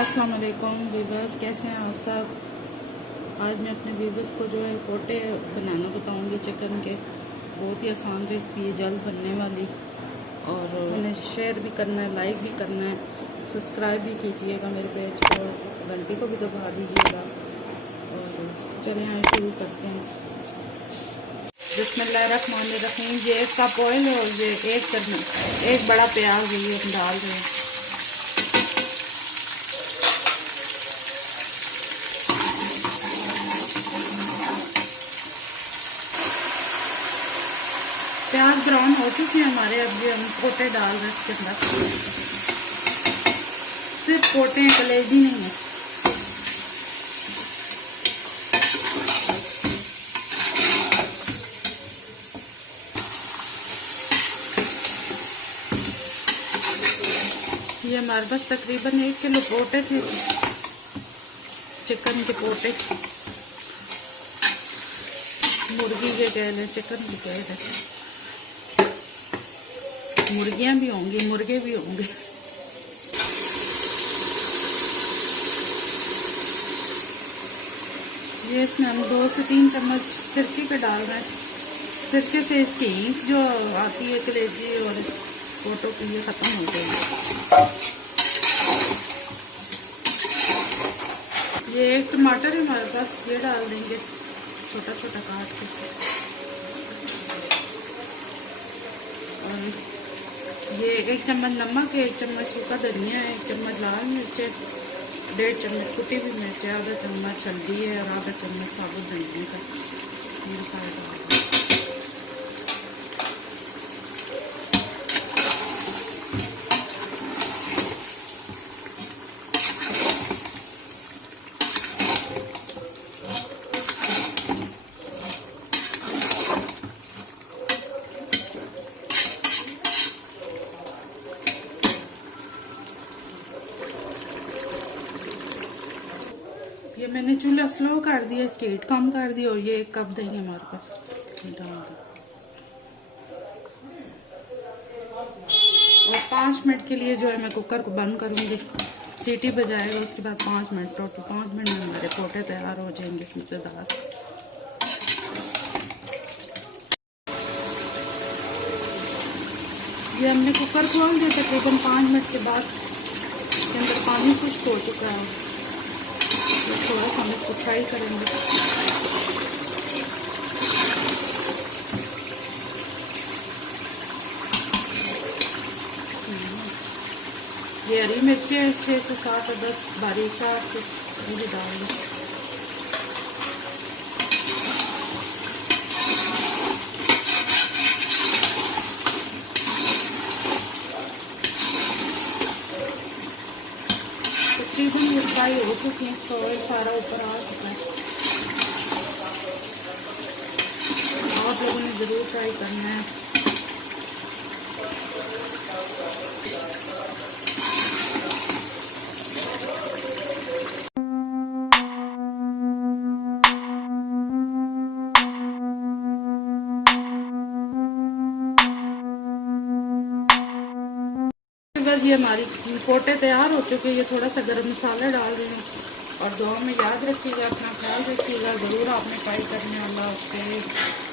अस्सलाम वालेकुम व्यूवर्स, कैसे हैं आप सब। आज मैं अपने व्यूवर्स को जो है पोटे बनाना बताऊंगी चिकन के। बहुत ही आसान रेसिपी है, जल्द बनने वाली, और मैंने शेयर भी करना है, लाइक भी करना है, सब्सक्राइब भी कीजिएगा मेरे पेज को, घंटी को भी दबा दीजिएगा। और चलिए यहाँ शुरू करते हैं। बिस्मिल्लाहिर्रहमानिर्रहीम। ये 1 कप ऑयल और ये एक बड़ा प्याज ये हम डाल रहे हैं। प्याज ब्राउन हो चुके हैं हमारे। अब ये हम पोटे डाल रहे हैं इसके अंदर। सिर्फ पोटे हैं, कलेजी नहीं है। ये हमारे पास तकरीबन 1 किलो पोटे थे, चिकन के पोटे। मुर्गी के कह रहे, चिकन के कह रहे, मुर्गियां भी होंगी, मुर्गे भी होंगे। ये इसमें हम 2 से 3 चम्मच सिरके के डाल रहे हैं। सिरके से इसकी ईंट जो आती है कलेजी और पोटों की, ये खत्म हो जाएगी। ये 1 टमाटर है हमारे पास, ये डाल देंगे छोटा छोटा काट के। और ये 1 चम्मच नमक है, 1 चम्मच सूखा धनिया है, 1 चम्मच लाल मिर्च है, 1.5 चम्मच कुटी हुई मिर्च है, आधा चम्मच हल्दी है और आधा चम्मच साबुत धनिया का। ये सारा डाल ये मैंने चूल्हा स्लो कर दिया, इसकी हीट कम कर दी, और ये 1 कप दही हमारे पास डाल दो। और 5 मिनट के लिए जो है मैं कुकर को बंद करूंगी। सीटी बजाएगा, उसके बाद 5 मिनट, टोटल 5 मिनट में हमारे पोटे तैयार हो जाएंगे मज़ेदार। ये हमने कुकर खोल दिया तकरीबन 5 मिनट के बाद। इसके अंदर पानी खुश्क हो चुका है। थोड़ा सा हम इसको फ्राई करेंगे। ये हरी मिर्चें 6 से 7 अदद बारीक काट के भी डाल दें। तकरीबन ये फ्राई हो चुकी है, तो ऑयल सारा ऊपर आ चुका है। आप लोगों ने ज़रूर ट्राई करना है। बस ये हमारी पोटे तैयार हो चुके हैं। ये थोड़ा सा गरम मसाला डाल रही हूँ। और दुआ में याद रखिएगा, अपना ख्याल रखिएगा, ज़रूर आपने ट्राई करने वाला। ओके।